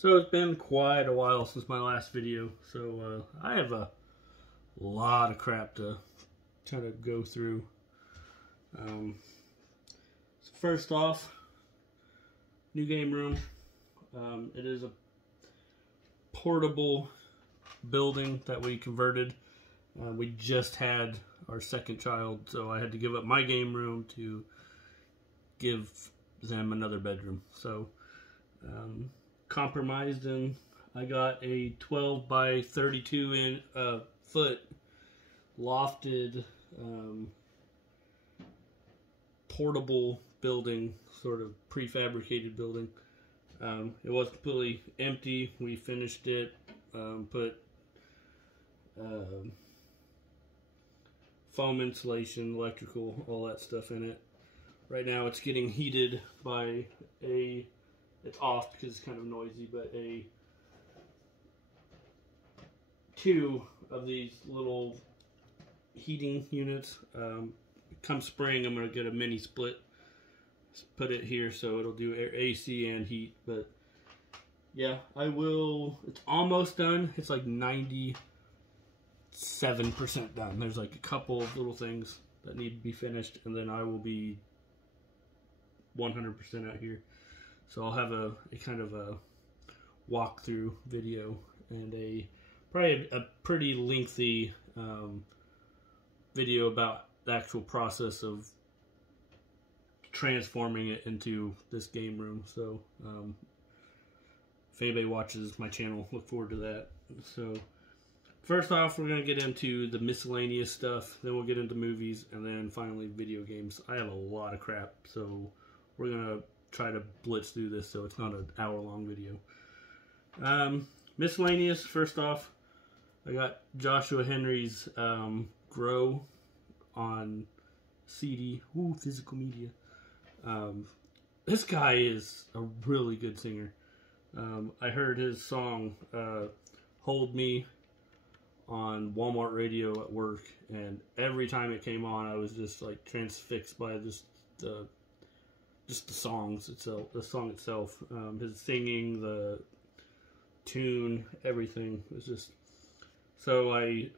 So it's been quite a while since my last video, so I have a lot of crap to try to go through. So first off, new game room. It is a portable building that we converted. We just had our second child, so I had to give up my game room to give them another bedroom. So compromised, and I got a 12 by 32 foot lofted portable building, sort of prefabricated building. It was completely empty. We finished it, put foam insulation, electrical, all that stuff in it. Right now it's getting heated by it's off because it's kind of noisy, but two of these little heating units. Come spring, I'm going to get a mini split. Put it here so it'll do AC and heat. But yeah, I will. It's almost done. It's like 97% done. There's like a couple of little things that need to be finished, and then I will be 100% out here. So I'll have a kind of a walkthrough video and probably a pretty lengthy video about the actual process of transforming it into this game room. So if anybody watches my channel, look forward to that. So first off, we're going to get into the miscellaneous stuff, then we'll get into movies, and then finally video games. I have a lot of crap, so we're going to try to blitz through this so it's not an hour-long video. Miscellaneous, first off, I got Joshua Henry's Grow on CD. Ooh, physical media. This guy is a really good singer. I heard his song Hold Me on Walmart radio at work, and every time it came on I was just like transfixed by just the songs itself, the song itself, his singing, the tune, everything. It was just, so I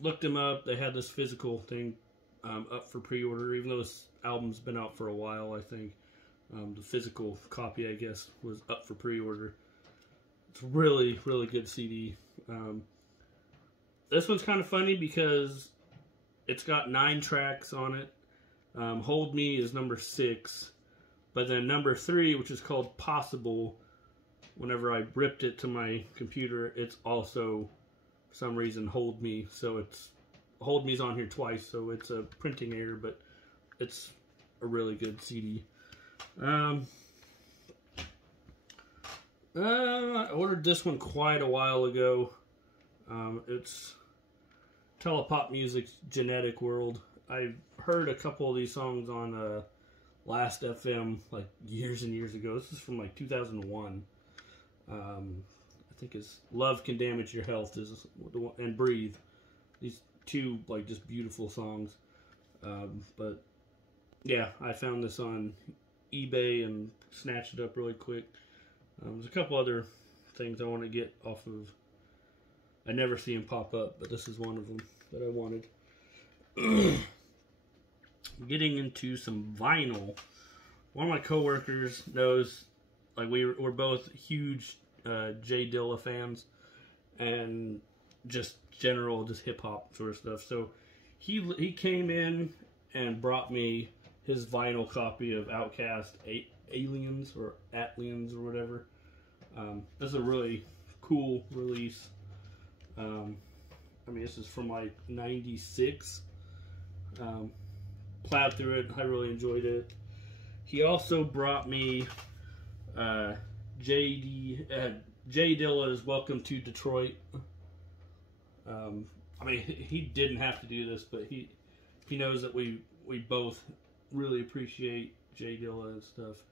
looked him up. They had this physical thing up for pre-order, even though this album's been out for a while. I think the physical copy, I guess, was up for pre-order. It's really, really good CD. This one's kind of funny because it's got 9 tracks on it. Hold Me is number 6, but then number 3, which is called Possible, whenever I ripped it to my computer, it's also, for some reason, Hold Me. So it's, Hold Me's on here twice, so it's a printing error, but it's a really good CD. I ordered this one quite a while ago. It's Telepop Music's Genetic World. I've heard a couple of these songs on Last FM like years and years ago. This is from like 2001. I think it's Love Can Damage Your Health is the one, and Breathe. These two like just beautiful songs. But yeah, I found this on eBay and snatched it up really quick. There's a couple other things I want to get off of. I never see them pop up, but this is one of them that I wanted. Getting into some vinyl. One of my coworkers knows, like we're both huge J Dilla fans, and just general hip hop sort of stuff. So he came in and brought me his vinyl copy of Outkast Aliens or Atlians or whatever. This is a really cool release. I mean, this is from like '96. Plowed through it. I really enjoyed it. He also brought me J Dilla's Welcome to Detroit. I mean, he didn't have to do this, but he knows that we both really appreciate J Dilla and stuff.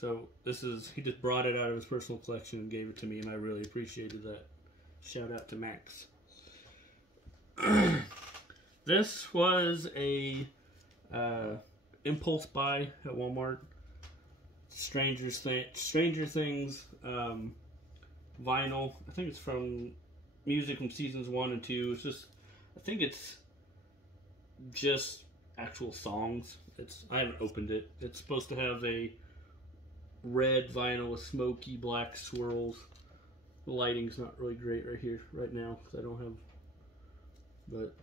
So this is, he just brought it out of his personal collection and gave it to me, and I really appreciated that. Shout out to Max. This was a impulse buy at Walmart. Stranger Things vinyl. I think it's from music from seasons 1 and 2. It's just, I think it's just actual songs. I haven't opened it. It's supposed to have a red vinyl with smoky black swirls. The lighting's not really great right now because I don't have. But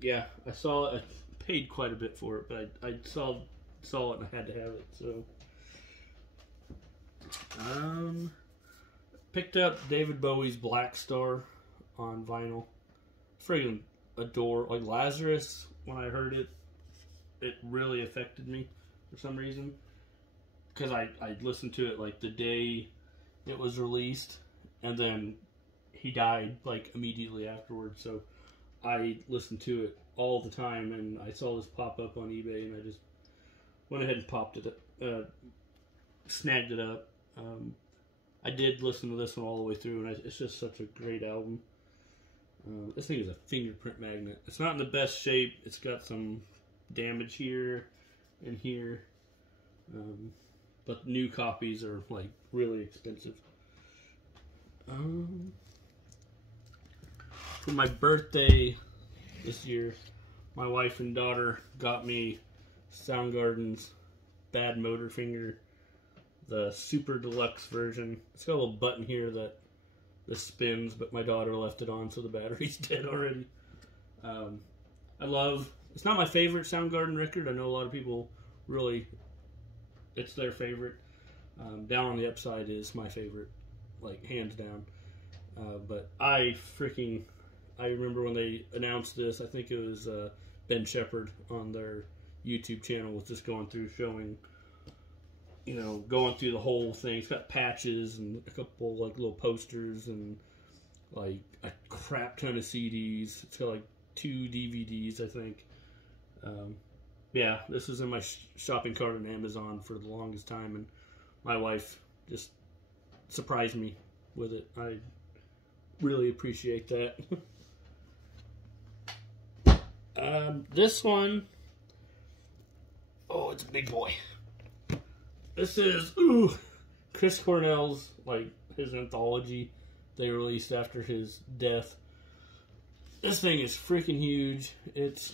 yeah, I saw it. I paid quite a bit for it, but I saw it and I had to have it. So picked up David Bowie's Black Star on vinyl. Friggin' adore, like Lazarus. When I heard it, it really affected me for some reason, because I listened to it like the day it was released, and then he died like immediately afterwards. So I listened to it all the time, and I saw this pop up on eBay, and I just went ahead and popped it, snagged it up. I did listen to this one all the way through, and it's just such a great album. This thing is a fingerprint magnet. It's not in the best shape. It's got some damage here and here. But new copies are like really expensive. For my birthday this year, my wife and daughter got me Soundgarden's Bad Motor Finger, the Super Deluxe version. It's got a little button here that this spins, but my daughter left it on, so the battery's dead already. It's not my favorite Soundgarden record. I know a lot of people really, it's their favorite. Down on the Upside is my favorite, like hands down. But I remember when they announced this, I think it was Ben Shepherd on their YouTube channel was just going through showing, going through the whole thing. It's got patches and a couple like little posters and like a crap ton of CDs. It's got like 2 DVDs, I think. Yeah, this was in my shopping cart on Amazon for the longest time, and my wife just surprised me with it. I really appreciate that. This one, oh, it's a big boy. This is Chris Cornell's, like, his anthology they released after his death. This thing is freaking huge. It's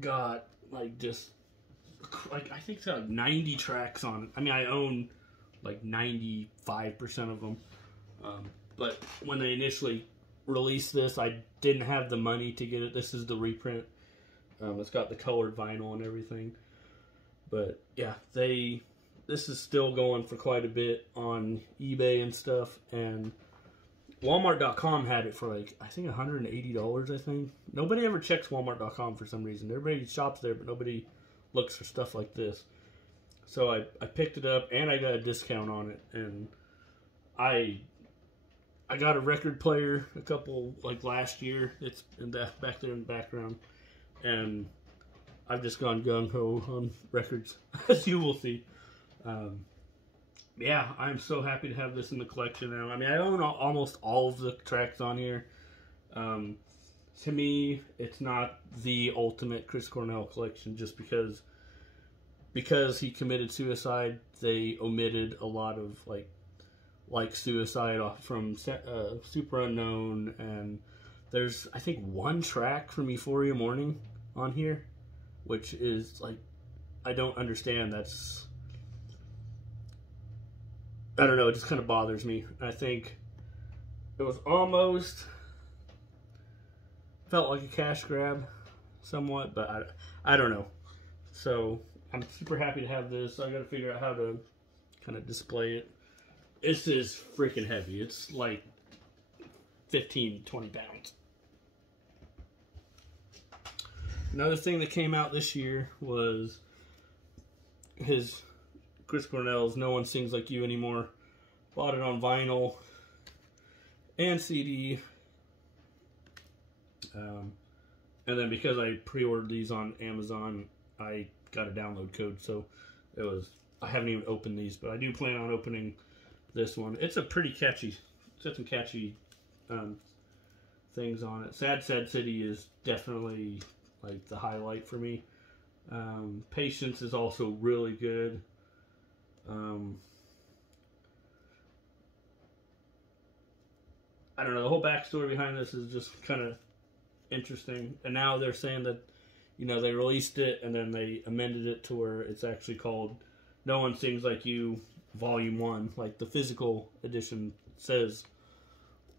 got like just like, I think it's got like 90 tracks on it. I mean, I own like 95% of them. But when they initially released this, I didn't have the money to get it. This is the reprint. It's got the colored vinyl and everything. But yeah, this is still going for quite a bit on eBay and stuff, and Walmart.com had it for like, I think $180, I think. Nobody ever checks Walmart.com for some reason. Everybody shops there, but nobody looks for stuff like this. So I picked it up, and I got a discount on it, and I got a record player a couple, like last year. It's back there in the background, and I've just gone gung-ho on records, as you will see. Yeah, I'm so happy to have this in the collection now. I mean, I own almost all of the tracks on here. To me, it's not the ultimate Chris Cornell collection, just because he committed suicide. They omitted a lot of like Suicide from Super Unknown, and there's, I think, one track from Euphoria Morning on here, which is like, I don't understand. I don't know, it just kind of bothers me. I think it was almost felt like a cash grab somewhat, but I don't know. So I'm super happy to have this. I got to figure out how to kind of display it. This is freaking heavy. It's like 15, 20 pounds. Another thing that came out this year was Chris Cornell's No One Sings Like You Anymore. Bought it on vinyl and CD. And then because I pre-ordered these on Amazon, I got a download code, so I haven't even opened these, but I do plan on opening this one. It's a pretty catchy, it's got some catchy things on it. Sad Sad City is definitely like the highlight for me. Patience is also really good. I don't know, the whole backstory behind this is just kind of interesting. And now they're saying that, you know, they released it and then they amended it to where it's actually called No One Sings Like You Volume 1. Like the physical edition says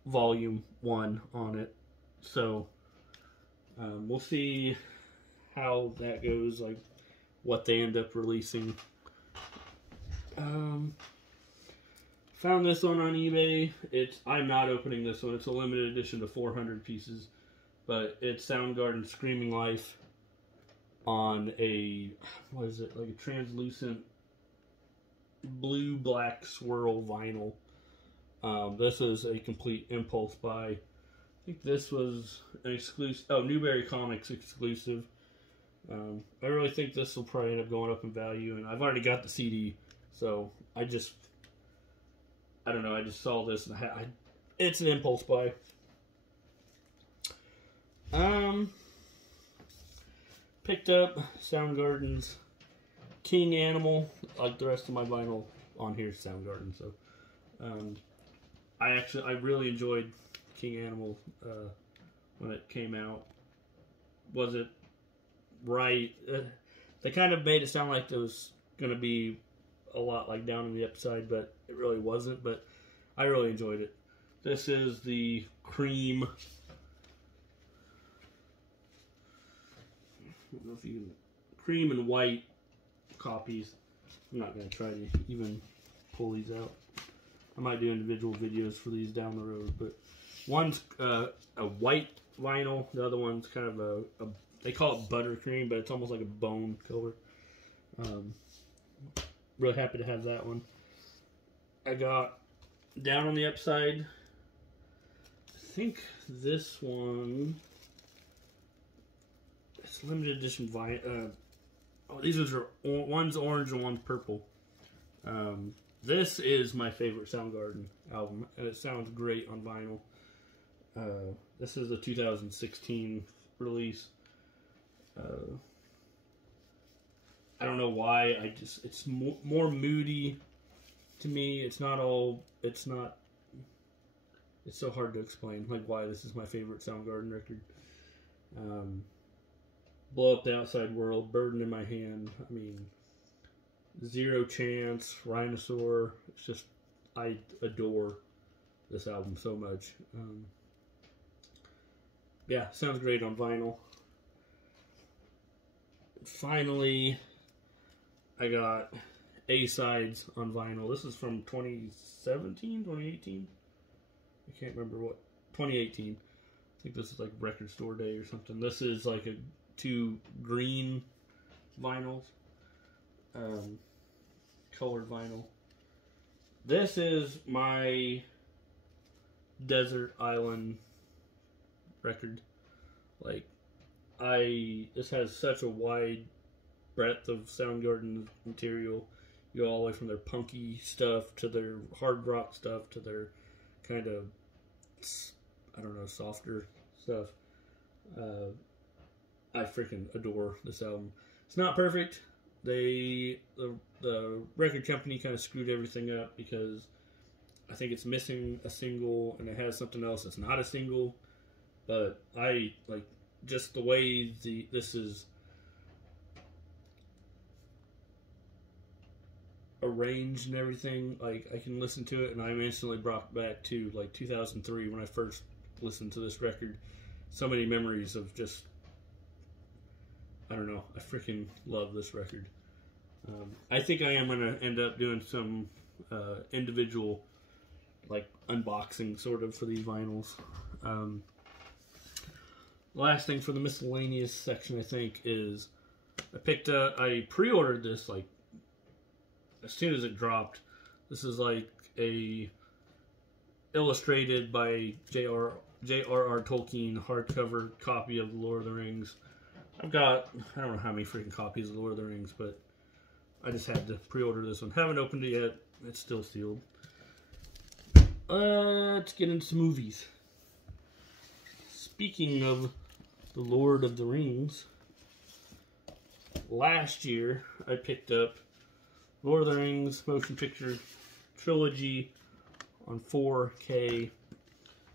Volume 1 on it. So we'll see how that goes, like what they end up releasing. Found this one on eBay. I'm not opening this one. It's a limited edition to 400 pieces, but it's Soundgarden Screaming Life on a, what is it, like a translucent blue-black swirl vinyl. This is a complete impulse buy. I think this was an exclusive, Newberry Comics exclusive. I really think this will probably end up going up in value, and I've already got the CD, so I don't know, I just saw this and it's an impulse buy. Picked up Soundgarden's King Animal. Like the rest of my vinyl on here is Soundgarden, so I really enjoyed King Animal when it came out. Was it right? They kind of made it sound like it was going to be a lot like Down in the Upside, but it really wasn't. But I really enjoyed it. This is the cream. I don't know if you can, cream and white copies. I'm not going to try to even pull these out. I might do individual videos for these down the road, but one's a white vinyl. The other one's kind of a they call it buttercream, but it's almost like a bone color. Really happy to have that one. I got Down on the Upside. I think this one, it's limited edition vinyl. These are one's orange and one's purple. This is my favorite Soundgarden album, and it sounds great on vinyl. This is a 2016 release. I don't know why. It's more moody to me. It's so hard to explain, like why this is my favorite Soundgarden record. Blow Up the Outside World, Burden in My Hand. I mean, Zero Chance, Rhinosaur. It's just, I adore this album so much. Yeah, sounds great on vinyl. Finally, I got A-Sides on vinyl. This is from 2017, 2018? I can't remember what. 2018. I think this is like Record Store Day or something. This is like two green vinyls. Colored vinyl. This is my desert island record. Like, this has such a wide breadth of Soundgarden material. You go all the way from their punky stuff to their hard rock stuff to their kind of, I don't know, softer stuff. I freaking adore this album. It's not perfect. The record company kind of screwed everything up because I think it's missing a single and it has something else that's not a single. But I like just the way this is arranged and everything. Like, I can listen to it and I'm instantly brought back to like 2003 when I first listened to this record. So many memories of just, I don't know, I freaking love this record. I think I am going to end up doing some individual like unboxing sort of for these vinyls. Last thing for the miscellaneous section, I think, is I pre-ordered this like as soon as it dropped. This is like a illustrated by J.R.R. Tolkien hardcover copy of The Lord of the Rings. I've got, I don't know how many freaking copies of The Lord of the Rings, but I just had to pre-order this one. Haven't opened it yet. It's still sealed. Let's get into some movies. Speaking of The Lord of the Rings, last year, I picked up Lord of the Rings motion picture trilogy on 4K.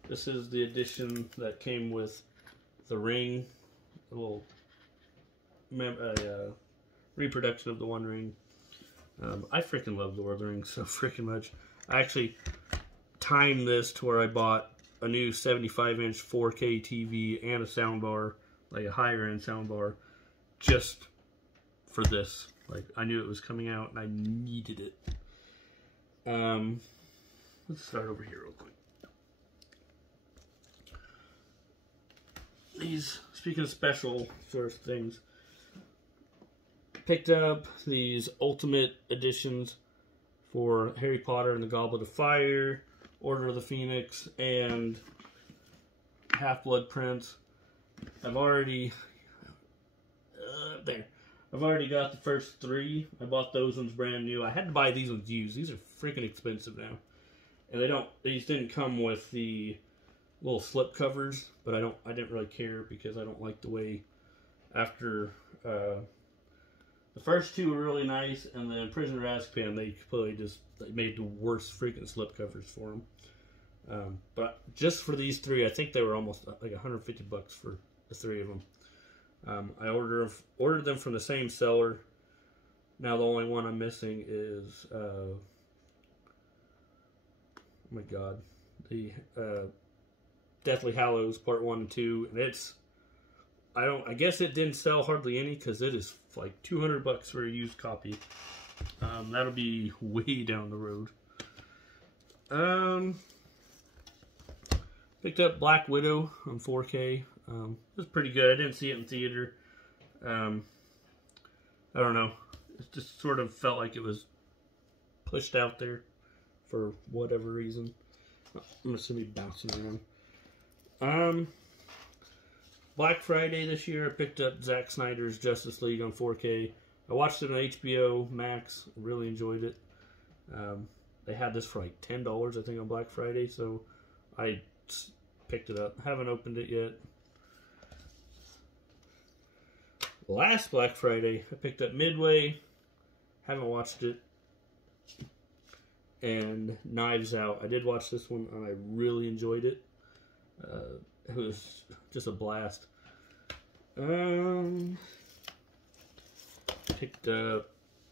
This is the edition that came with the ring, a little reproduction of the One Ring. I freaking love Lord of the Rings so freaking much. I actually timed this to where I bought a new 75-inch 4K TV and a soundbar, like a higher-end soundbar, just for this. Like, I knew it was coming out and I needed it. Let's start over here real quick. These, speaking of special sort of things, picked up these Ultimate Editions for Harry Potter and the Goblet of Fire, Order of the Phoenix, and Half-Blood Prince. I've already got the first three. I bought those ones brand new. I had to buy these ones used. These are freaking expensive now. And these didn't come with the little slip covers, but I didn't really care because I don't like the way after the first two were really nice, and then Prisoner of Azkaban, they completely they made the worst freaking slip covers for them. But just for these three, I think they were almost like $150 for the three of them. I ordered them from the same seller. Now the only one I'm missing is oh my god, the Deathly Hallows Part 1 and 2, and I guess it didn't sell hardly any because it is like $200 for a used copy. That'll be way down the road. Picked up Black Widow on 4K. It was pretty good. I didn't see it in theater. I don't know. It just sort of felt like it was pushed out there for whatever reason. I'm going to be bouncing around. Black Friday this year, I picked up Zack Snyder's Justice League on 4K. I watched it on HBO Max. I really enjoyed it. They had this for like $10, I think, on Black Friday, so I picked it up. Haven't opened it yet. Last Black Friday, I picked up Midway. Haven't watched it. And Knives Out. I did watch this one, and I really enjoyed it. It was just a blast. Picked up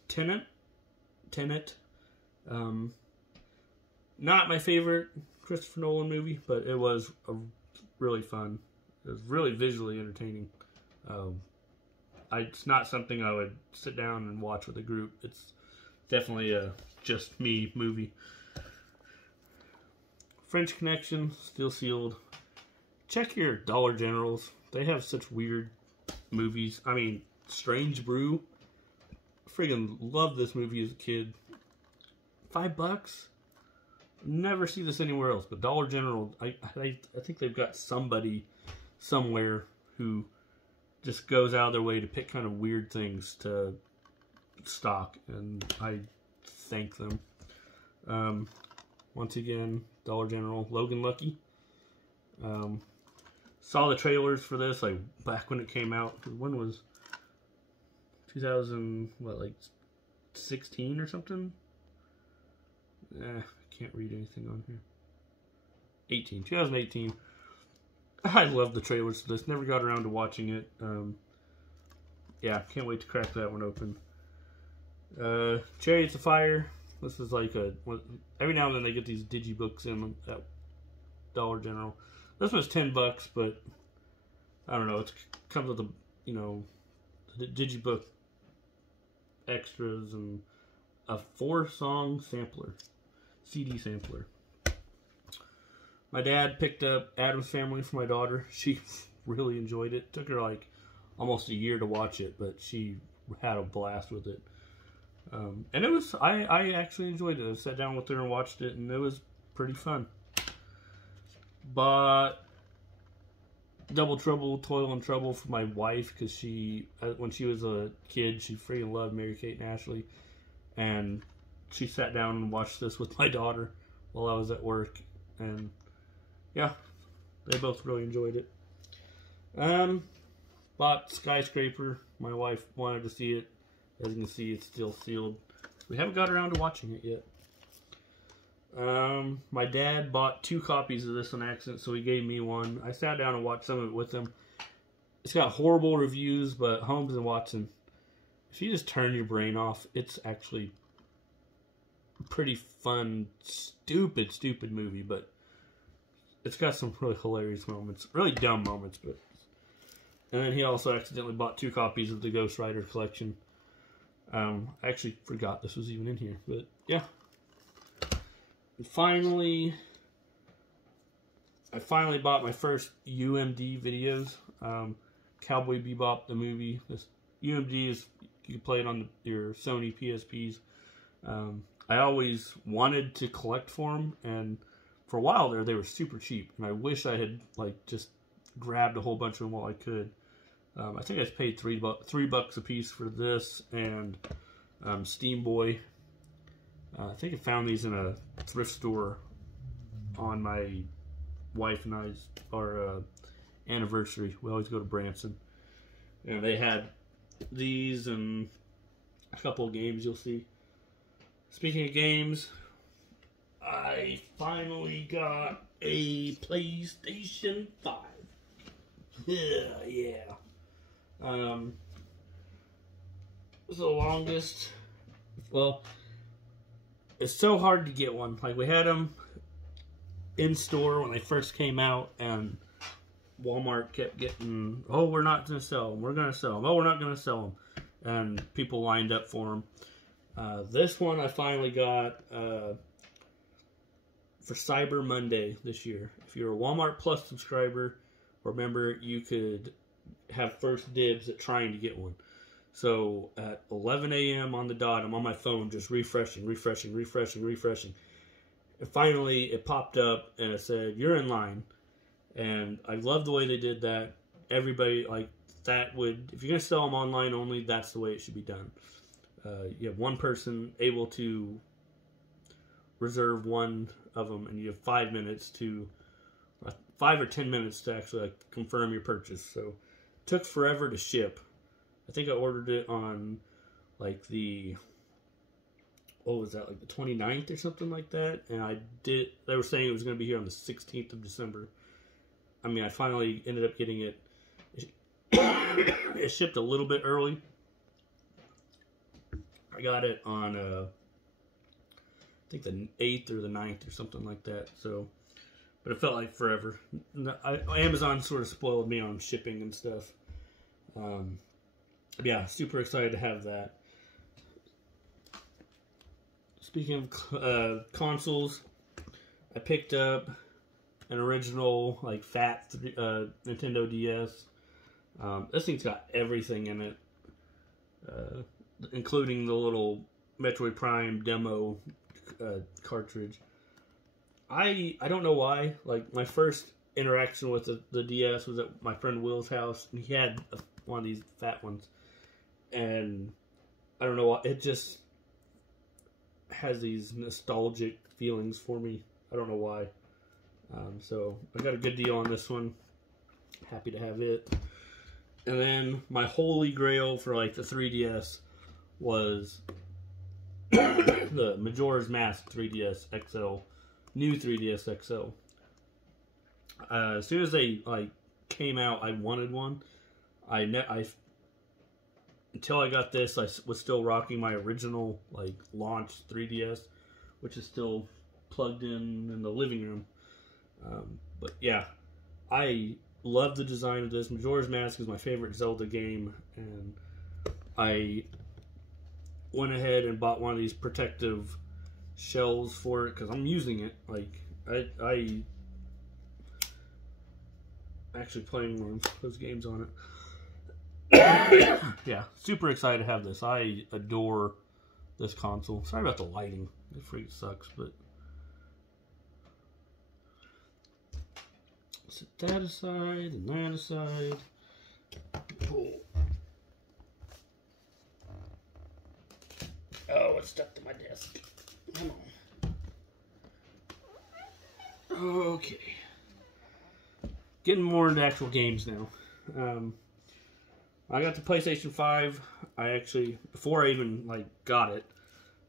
Tenant. Not my favorite Christopher Nolan movie, but it was really fun. It was really visually entertaining. It's not something I would sit down and watch with a group. It's definitely a just me movie. French Connection, still sealed. Check your Dollar Generals. They have such weird movies. I mean, Strange Brew. Friggin' loved this movie as a kid. $5? Never see this anywhere else, but Dollar General, I think they've got somebody somewhere who just goes out of their way to pick kind of weird things to stock, and I thank them. Once again, Dollar General, Logan Lucky. Saw the trailers for this like back when it came out. When was 2000? What, like 16 or something? Can't read anything on here. 2018. I love the trailers for this. Never got around to watching it. Yeah, can't wait to crack that one open. Chariots of Fire. This is like every now and then they get these digibooks in at Dollar General. This one's $10, but I don't know. It comes with the digibook extras and a 4-song sampler, CD sampler. My dad picked up Addams Family for my daughter. She really enjoyed it. Took her like almost a year to watch it, but she had a blast with it. And it was, I actually enjoyed it. I sat down with her and watched it, and it was pretty fun. But Double Trouble, Toil and Trouble for my wife, because when she was a kid, she freaking loved Mary-Kate and Ashley. And she sat down and watched this with my daughter while I was at work. And yeah, they both really enjoyed it. Bought Skyscraper. My wife wanted to see it. As you can see, it's still sealed. We haven't got around to watching it yet. My dad bought 2 copies of this on accident, so he gave me one. I sat down and watched some of it with him. It's got horrible reviews, but Holmes and Watson, if you just turn your brain off, it's actually a pretty fun, stupid movie, but it's got some really hilarious moments. Really dumb moments, but... And then he also accidentally bought 2 copies of the Ghost Rider collection. I actually forgot this was even in here, but yeah. And finally, I finally bought my first UMD videos. Cowboy Bebop, the movie. This UMD is, you can play it on your Sony PSPs. I always wanted to collect for them, and for a while there, they were super cheap. And I wish I had just grabbed a whole bunch of them while I could. I think I paid $3 a piece for this and Steam Boy. I think I found these in a thrift store on my wife and I's anniversary. We always go to Branson, and they had these and a couple of games you'll see. Speaking of games, I finally got a PlayStation 5. Yeah. The longest. Well, it's so hard to get one. Like, we had them in store when they first came out, and Walmart kept getting, oh, we're not going to sell them. We're going to sell them. Oh, we're not going to sell them. And people lined up for them. This one I finally got for Cyber Monday this year. If you're a Walmart Plus subscriber or member, you could have first dibs at trying to get one. So at 11 a.m. on the dot, I'm on my phone just refreshing. And finally it popped up and it said, you're in line. And I love the way they did that. Everybody, that would, if you're going to sell them online only, that's the way it should be done. You have one person able to reserve one of them, and you have 5 minutes to, 5 or 10 minutes to actually confirm your purchase. So it took forever to ship. I think I ordered it on the, what was that, the 29th or something like that. And they were saying it was going to be here on the 16th of December. I mean, I finally ended up getting it. It shipped a little bit early. I got it on, I think the 8th or the 9th or something like that. So, but it felt like forever. Amazon sort of spoiled me on shipping and stuff. Yeah, super excited to have that. Speaking of consoles, I picked up an original, fat Nintendo DS. This thing's got everything in it, including the little Metroid Prime demo cartridge. I don't know why. My first interaction with the DS was at my friend Will's house, and he had one of these fat ones. And I don't know why, it just has these nostalgic feelings for me. I don't know why. So I got a good deal on this one. Happy to have it. And then my holy grail for the 3DS was the Majora's Mask 3DS XL, new 3DS XL. As soon as they came out, I wanted one. Until I got this, I was still rocking my original launch 3DS, which is still plugged in the living room. But yeah, I love the design of this. Majora's Mask is my favorite Zelda game, and I went ahead and bought one of these protective shells for it because I'm using it. I actually playing one of those games on it. Yeah, super excited to have this. I adore this console. Sorry about the lighting. It freaking sucks, but set that aside and that aside. Cool. Oh, it's stuck to my desk. Come on. Okay. Getting more into actual games now. I got the PlayStation 5. I actually, before I even like got it,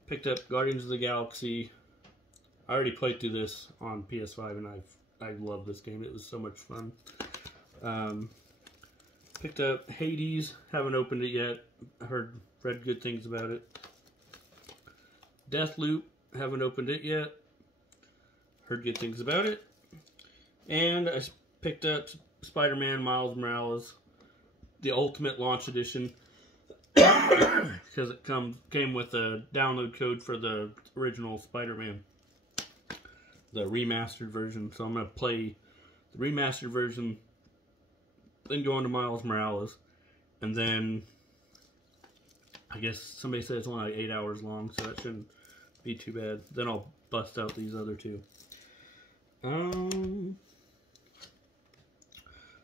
picked up Guardians of the Galaxy. I already played through this on PS5, and I love this game. It was so much fun. Picked up Hades. Haven't opened it yet. I read good things about it. Deathloop. Haven't opened it yet. Heard good things about it. And I picked up Spider-Man Miles Morales, the Ultimate Launch Edition, because it came with a download code for the original Spider-Man, the remastered version. So I'm going to play the remastered version, then go on to Miles Morales, and then I guess somebody said it's only like 8 hours long, so that shouldn't be too bad. Then I'll bust out these other two.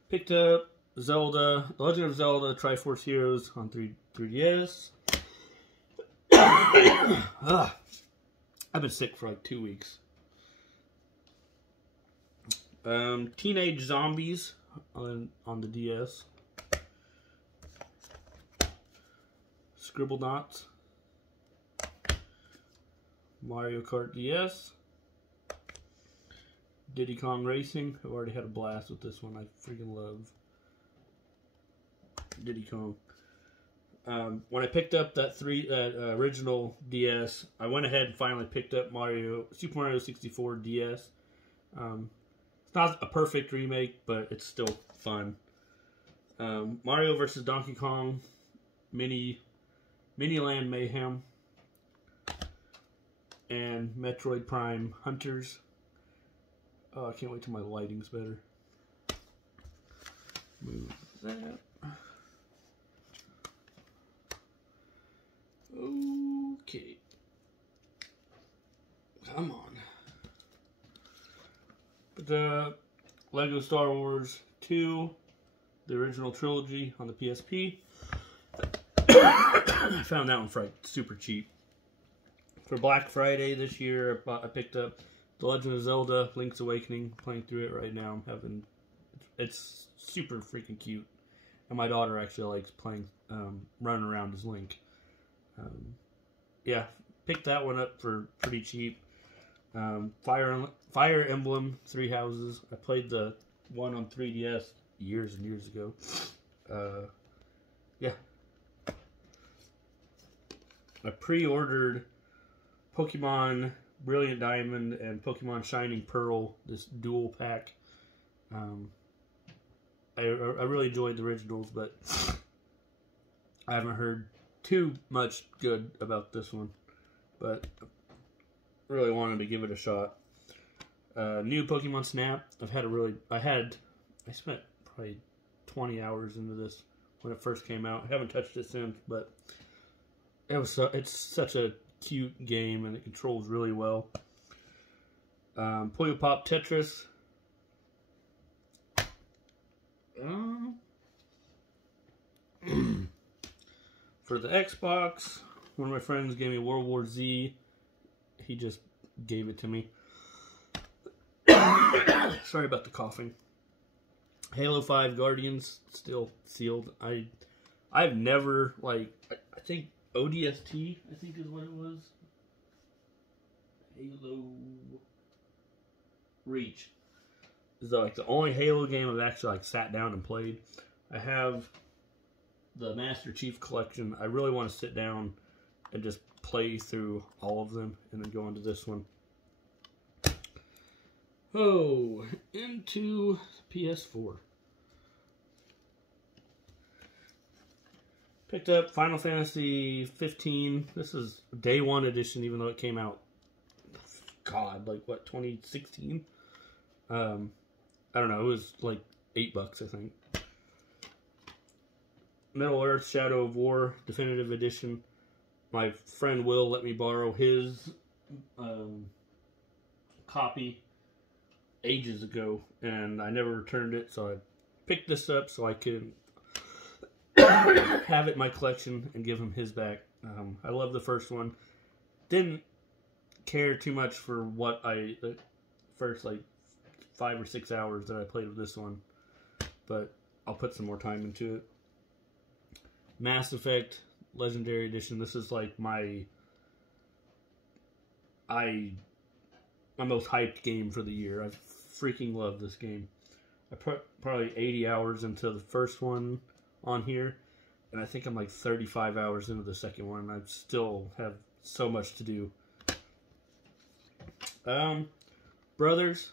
Picked up Zelda, The Legend of Zelda, Triforce Heroes on 3DS. I've been sick for like 2 weeks. Teenage Zombies on the DS. Scribblenauts. Mario Kart DS. Diddy Kong Racing. I've already had a blast with this one. I freaking love Diddy Kong. When I picked up that original DS, I went ahead and finally picked up Super Mario 64 DS. It's not a perfect remake, but it's still fun. Mario vs. Donkey Kong, Miniland Mayhem, and Metroid Prime Hunters. Oh, I can't wait till my lighting's better. Move that. Okay. Come on. The Lego Star Wars 2, the original trilogy on the PSP. I found that one for like super cheap. For Black Friday this year, I picked up The Legend of Zelda, Link's Awakening. Playing through it right now. It's super freaking cute. And my daughter actually likes playing, running around as Link. Yeah, picked that one up for pretty cheap. Fire Emblem, Three Houses. I played the one on 3DS years and years ago. Yeah. I pre-ordered Pokemon Brilliant Diamond and Pokemon Shining Pearl, this dual pack. I really enjoyed the originals, but I haven't heard too much good about this one. But I really wanted to give it a shot. New Pokemon Snap. I spent probably 20 hours into this when it first came out. I haven't touched it since, but it's such a cute game and it controls really well. Puyo Pop Tetris. For the Xbox, one of my friends gave me World War Z. He just gave it to me. Sorry about the coughing. Halo 5 Guardians, still sealed. I've never, I think ODST, I think is what it was. Halo Reach is the only Halo game I've actually sat down and played. I have the Master Chief Collection. I really want to sit down and just play through all of them and then go into this one. Oh, into PS4. Picked up Final Fantasy 15. This is day one edition, even though it came out, God, 2016? I don't know, it was $8, I think. Middle Earth Shadow of War Definitive Edition. My friend Will let me borrow his copy ages ago, and I never returned it, so I picked this up so I could have it in my collection and give him his back. I love the first one. Didn't care too much for what the first 5 or 6 hours that I played with this one, but I'll put some more time into it. Mass Effect Legendary Edition. This is like my most hyped game for the year. I freaking love this game. I put probably 80 hours into the first one on here, and I think I'm like 35 hours into the second one, and I still have so much to do. Brothers,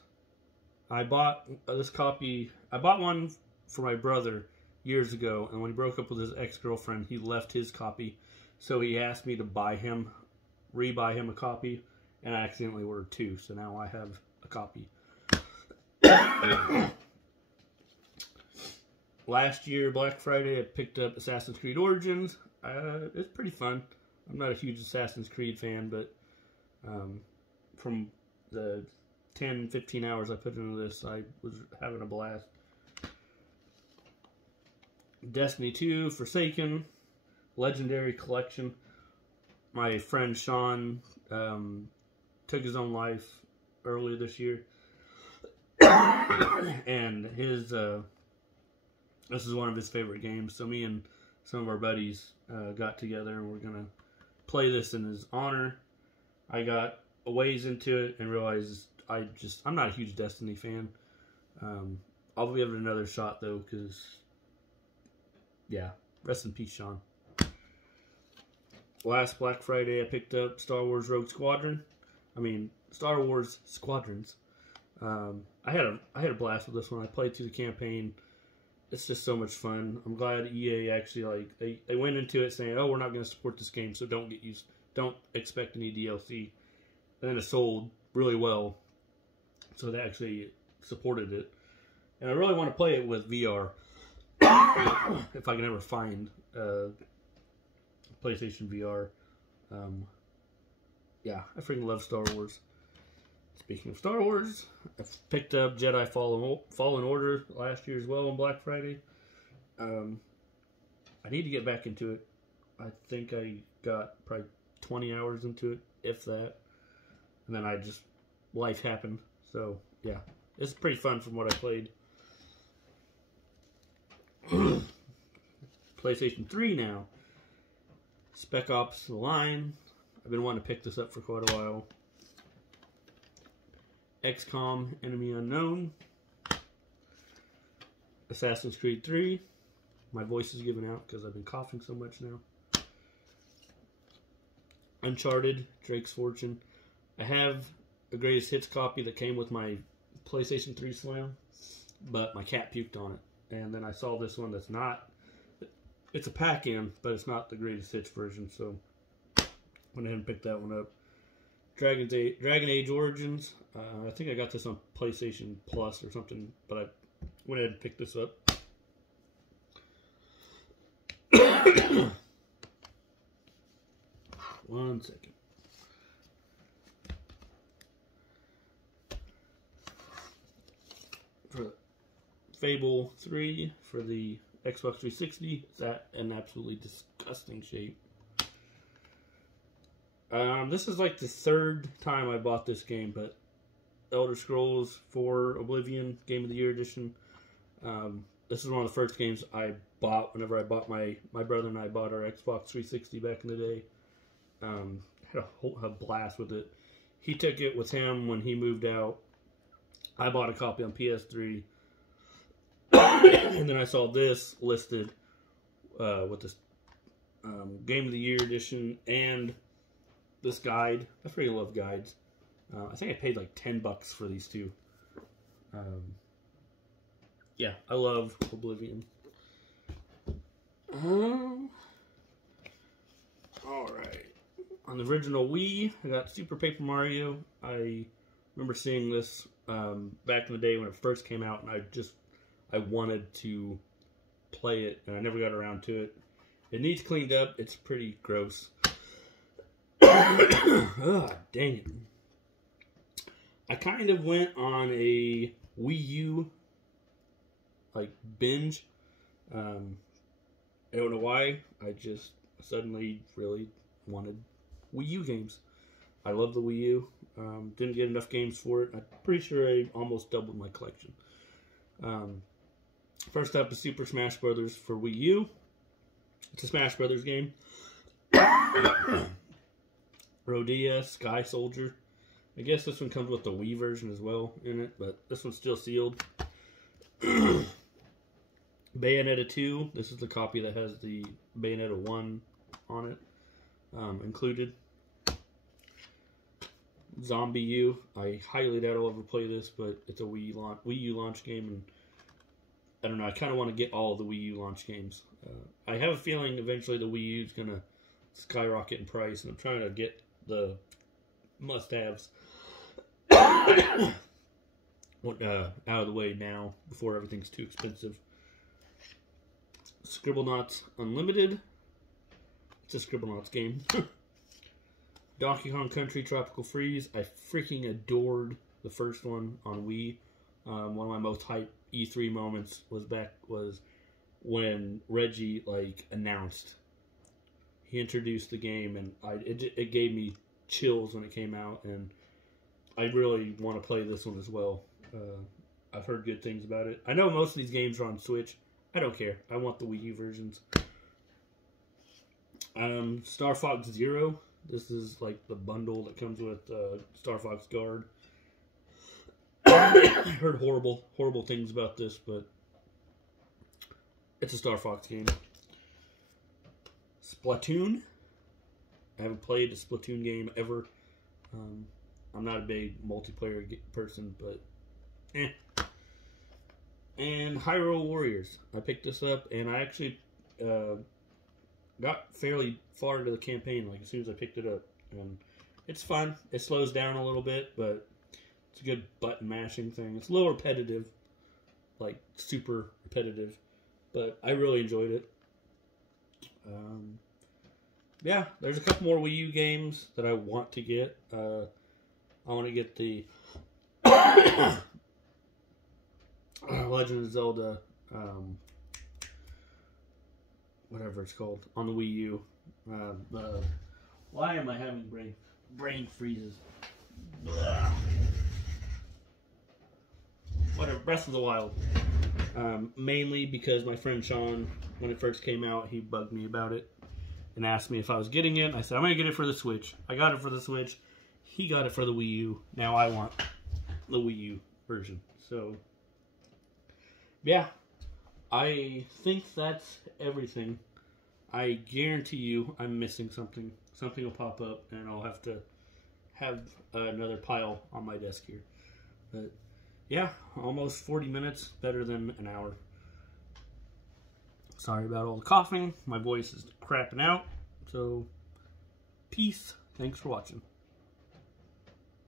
I bought this copy. I bought one for my brother years ago, and when he broke up with his ex-girlfriend, he left his copy, so he asked me to rebuy him a copy, and I accidentally ordered two, so now I have a copy. Last year, Black Friday, I picked up Assassin's Creed Origins. It's pretty fun. I'm not a huge Assassin's Creed fan, but from the 10-15 hours I put into this, I was having a blast. Destiny 2, Forsaken, Legendary Collection. My friend Sean took his own life earlier this year. And this is one of his favorite games. So me and some of our buddies got together and we're going to play this in his honor. I got a ways into it and realized I'm not a huge Destiny fan. I'll give it another shot though, because yeah, rest in peace, Sean. Last Black Friday, I picked up Star Wars Rogue Squadron. Star Wars Squadrons. I had a blast with this one. I played through the campaign. It's just so much fun. I'm glad EA actually they went into it saying, "Oh, we're not going to support this game, so don't expect any DLC." And then it sold really well, so they actually supported it. And I really want to play it with VR. If I can ever find PlayStation VR. Yeah, I freaking love Star Wars. Speaking of Star Wars, I picked up Jedi Fallen Order last year as well on Black Friday. I need to get back into it. I think I got probably 20 hours into it, if that. And then life happened. So, yeah, it's pretty fun from what I played. PlayStation 3 now. Spec Ops: The Line. I've been wanting to pick this up for quite a while. XCOM: Enemy Unknown. Assassin's Creed 3. My voice is giving out because I've been coughing so much now. Uncharted: Drake's Fortune. I have a greatest hits copy that came with my PlayStation 3 Slim, but my cat puked on it. And then I saw this one that's not. It's a pack-in, but it's not the greatest hits version, so went ahead and picked that one up. Dragon Age Origins. I think I got this on PlayStation Plus or something, but I went ahead and picked this up. One second. For Fable 3 for the Xbox 360, it's at an absolutely disgusting shape. This is like the third time I bought this game, but Elder Scrolls 4 Oblivion Game of the Year Edition. This is one of the first games I bought whenever I bought my brother and I bought our Xbox 360 back in the day. Had a blast with it. He took it with him when he moved out. I bought a copy on PS3. And then I saw this listed with this Game of the Year Edition and this guide. I freaking love guides. I think I paid like $10 for these two. Yeah, I love Oblivion. Alright. On the original Wii, I got Super Paper Mario. I remember seeing this back in the day when it first came out, and I wanted to play it, and I never got around to it. It needs cleaned up. It's pretty gross. Ah, dang it. I kind of went on a Wii U binge. I don't know why. I just suddenly really wanted Wii U games. I love the Wii U. Didn't get enough games for it. I'm pretty sure I almost doubled my collection. First up is Super Smash Bros. For Wii U. It's a Smash Brothers game. Rodea, Sky Soldier. I guess this one comes with the Wii version as well in it, but this one's still sealed. Bayonetta 2. This is the copy that has the Bayonetta 1 on it included. Zombie U. I highly doubt I'll ever play this, but it's a Wii U launch game, and I don't know. I kind of want to get all of the Wii U launch games. I have a feeling eventually the Wii U is going to skyrocket in price, and I'm trying to get the must-haves out of the way now before everything's too expensive. Scribblenauts Unlimited. It's a Scribblenauts game. Donkey Kong Country Tropical Freeze. I freaking adored the first one on Wii. One of my most hype E3 moments was when Reggie announced. He introduced the game, and it gave me chills when it came out, and I really want to play this one as well. I've heard good things about it. I know most of these games are on Switch. I don't care. I want the Wii U versions. Star Fox Zero. This is the bundle that comes with Star Fox Guard. I heard horrible things about this, but it's a Star Fox game. Splatoon. I haven't played a Splatoon game ever. I'm not a big multiplayer person, but And Hyrule Warriors. I picked this up, and I actually got fairly far into the campaign as soon as I picked it up. And it's fun. It slows down a little bit, but it's a good button mashing thing. It's a little repetitive, super repetitive, but I really enjoyed it. Yeah, there's a couple more Wii U games that I want to get. I want to get the Legend of Zelda, whatever it's called, on the Wii U. Why am I having brain freezes? Whatever, Breath of the Wild. Mainly because my friend Sean, when it first came out, he bugged me about it and asked me if I was getting it. I said, I'm going to get it for the Switch. I got it for the Switch. He got it for the Wii U. Now I want the Wii U version. So, yeah. I think that's everything. I guarantee you I'm missing something. Something will pop up, and I'll have to have another pile on my desk here. But, yeah, almost 40 minutes. Better than an hour. Sorry about all the coughing. My voice is crapping out. So, peace. Thanks for watching.